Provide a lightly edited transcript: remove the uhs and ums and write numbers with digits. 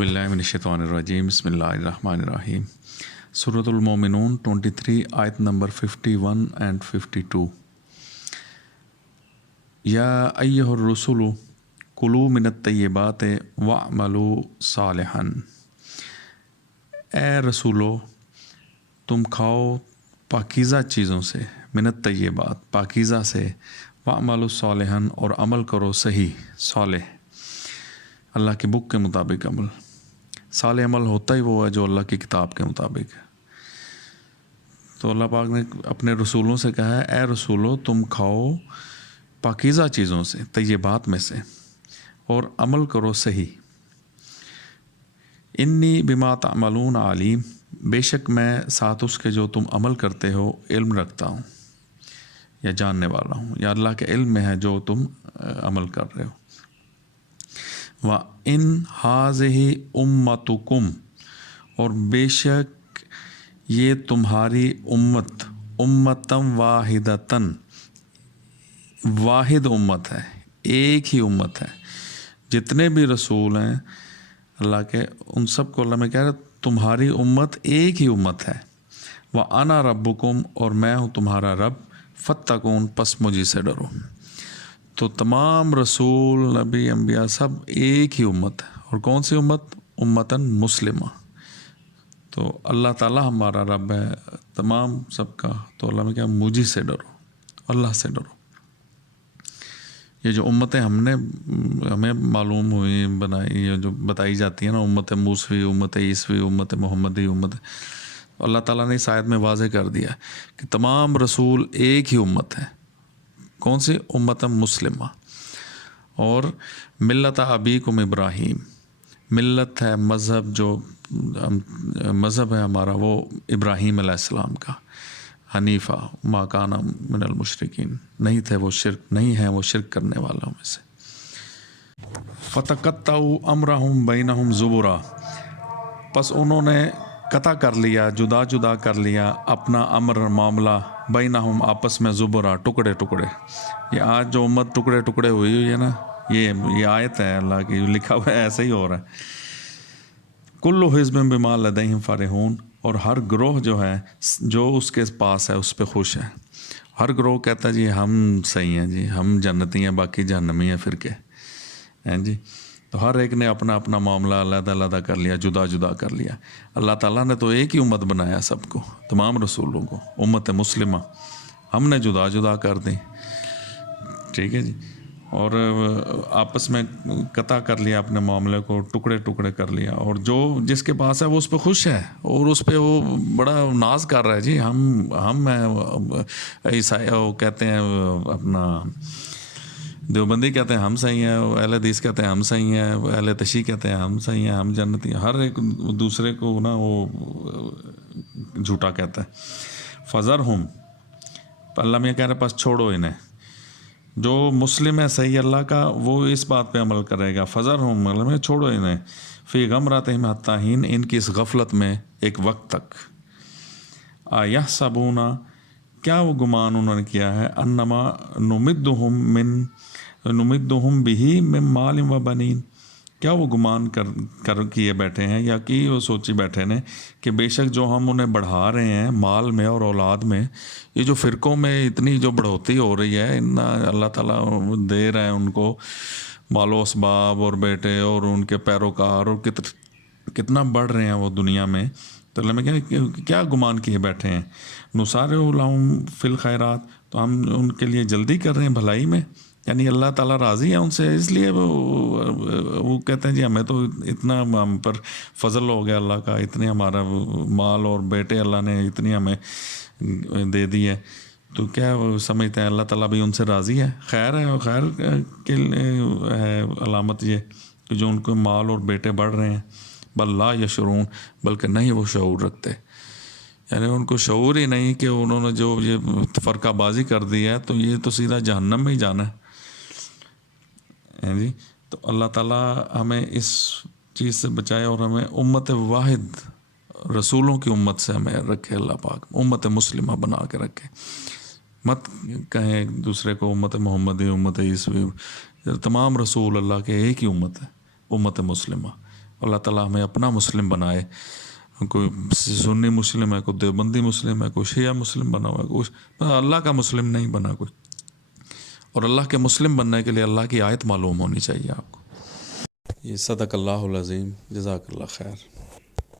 باللہ من الشیطان الرجیم بسم اللہ الرحمن الرحیم سورۃ المومنون 23 آیت نمبر 51 اینڈ 52 یا ایھا الرسل کلوا من الطیبات واعملوا صالحا، اے رسولو تم کھاؤ پاکیزہ چیزوں سے، من الطیبات پاکیزہ سے، واعملوا صالحا اور عمل کرو صحیح صالح، اللہ کی بک کے مطابق عمل۔ صالح عمل ہوتا ہی وہ ہے جو اللہ کی کتاب کے مطابق ہے۔ تو اللہ پاک نے اپنے رسولوں سے کہا ہے اے رسولو تم کھاؤ پاکیزہ چیزوں سے، طیبات میں سے، اور عمل کرو صحیح۔ انی بما تعملون علیم، بے شک میں ساتھ اس کے جو تم عمل کرتے ہو علم رکھتا ہوں یا جاننے والا ہوں، یا اللہ کے علم میں ہے جو تم عمل کر رہے ہو۔ وَإِنْ هَٰذِهِ أُمَّتُكُمْ، اور بے شک یہ تمہاری امت، امتم واحدتاً، واحد امت ہے، ایک ہی امت ہے۔ جتنے بھی رسول ہیں اللہ کے، ان سب کو اللہ میں کہہ رہا تمہاری امت ایک ہی امت ہے۔ وَأَنَا رَبُّكُمْ، اور میں ہوں تمہارا رب، فَاتَّقُونِ، پس مجھے سے ڈرو۔ تو تمام رسول، نبی، انبیاء سب ایک ہی امت ہے۔ اور کون سی امت؟ امتاً مسلمہ۔ تو اللہ تعالیٰ ہمارا رب ہے تمام سب کا، تو اللہ میں کہا مجھے سے ڈرو، اللہ سے ڈرو۔ یہ جو امتیں ہمیں معلوم ہوئی بنائی، یہ جو بتائی جاتی ہیں نا، امت موسوی، امت عیسوی، امت محمدی، امت، اللہ تعالیٰ نے اس آیت میں واضح کر دیا کہ تمام رسول ایک ہی امت ہے۔ کون سی؟ امت مسلمہ۔ اور ملت ابیکم ابراہیم، ملت ہے مذہب، جو مذہب ہے ہمارا وہ ابراہیم علیہ السلام کا، حنیفہ ما کان من المشرکین، نہیں تھے وہ شرک، نہیں ہیں وہ شرک کرنے والوں میں سے۔ فتقطعوا امرہم بینہم زبرا، پس انہوں نے قطع کر لیا، جدا جدا کر لیا اپنا امر، معاملہ، بینہم آپس میں، زبرا ٹکڑے ٹکڑے۔ یہ آج جو امت ٹکڑے ٹکڑے ہوئی ہے نا، یہ آیت ہے اللہ کی، لکھا ہوا ہے ایسا ہی ہو رہا ہے۔ کل حزب بما لدیہم فرحون، اور ہر گروہ جو ہے جو اس کے پاس ہے اس پہ خوش ہے۔ ہر گروہ کہتا ہے جی ہم صحیح ہیں، جی ہم جنتی ہیں، باقی جہنمی ہیں فرقے ہیں جی۔ تو ہر ایک نے اپنا اپنا معاملہ علیحدہ علیحدہ کر لیا، جدا جدا کر لیا۔ اللہ تعالیٰ نے تو ایک ہی امت بنایا سب کو، تمام رسولوں کو، امت مسلمہ، ہم نے جدا جدا کر دی، ٹھیک ہے جی۔ اور آپس میں قطع کر لیا اپنے معاملے کو، ٹکڑے ٹکڑے کر لیا، اور جو جس کے پاس ہے وہ اس پہ خوش ہے، اور اس پہ وہ بڑا ناز کر رہا ہے جی، ہم عیسائی، وہ کہتے ہیں اپنا دیوبندی کہتے ہیں ہم صحیح ہیں، اہل حدیث کہتے ہیں ہم صحیح ہیں، اہل تشیع کہتے ہیں ہم صحیح ہیں، ہم جنتی ہیں، ہر ایک دوسرے کو نا وہ جھوٹا کہتا ہے۔ فذرہم، اللہ میں کہہ رہے پس چھوڑو انہیں، جو مسلم ہے صحیح اللہ کا وہ اس بات پہ عمل کرے گا۔ فذرہم، اللہ میں چھوڑو انہیں، فی غمرتہم حتی حین، ان کی اس غفلت میں ایک وقت تک۔ ایحسبون، کیا وہ گمان انہوں نے کیا ہے، انما نمدہم بہ من مال و بنین، کیا وہ گمان کر کیے بیٹھے ہیں، یا کہ وہ سوچی بیٹھے نے کہ بے شک جو ہم انہیں بڑھا رہے ہیں مال میں اور اولاد میں، یہ جو فرقوں میں اتنی جو بڑھوتی ہو رہی ہے، اللہ تعالیٰ دے رہے ہیں ان کو مال و اسباب اور بیٹے اور ان کے پیروکار، اور کتنا بڑھ رہے ہیں وہ دنیا میں، تو اللہ میں کیا گمان کیے بیٹھے ہیں۔ نسارع لہم فی الخیرات، تو ہم ان کے لیے جلدی کر رہے ہیں بھلائی میں، یعنی اللہ تعالیٰ راضی ہے ان سے، اس لیے وہ کہتے ہیں جی ہمیں تو اتنا ہم پر فضل ہو گیا اللہ کا، اتنے ہمارا مال اور بیٹے اللہ نے اتنی ہمیں دے دی ہے، تو کیا وہ سمجھتے ہیں اللہ تعالیٰ بھی ان سے راضی ہے؟ خیر ہے، خیر کے ہے علامت یہ کہ جو ان کو مال اور بیٹے بڑھ رہے ہیں۔ بل لا یشعرون، بلکہ نہیں وہ شعور رکھتے، یعنی ان کو شعور ہی نہیں کہ انہوں نے جو یہ فرقہ بازی کر دی ہے تو یہ تو سیدھا جہنم میں ہی جانا ہے جی۔ تو اللہ تعالیٰ ہمیں اس چیز سے بچائے اور ہمیں امت واحد، رسولوں کی امت سے ہمیں رکھے اللہ پاک، امت مسلمہ بنا کے رکھے۔ مت کہیں ایک دوسرے کو امت محمدی، امت عیسوی، تمام رسول اللہ کے ایک ہی امت ہے، امت مسلمہ۔ اللہ تعالیٰ ہمیں اپنا مسلم بنائے. کوئی سنی مسلم ہے, کوئی دیوبندی مسلم ہے, کوئی شیعہ مسلم بنا ہوا ہے, کوئی اللہ کا مسلم نہیں بنا کوئی. اور اللہ کے مسلم بننے کے لیے اللہ کی آیت معلوم ہونی چاہیے آپ کو. یہ صدق اللہ العظیم. جزاک اللہ خیر.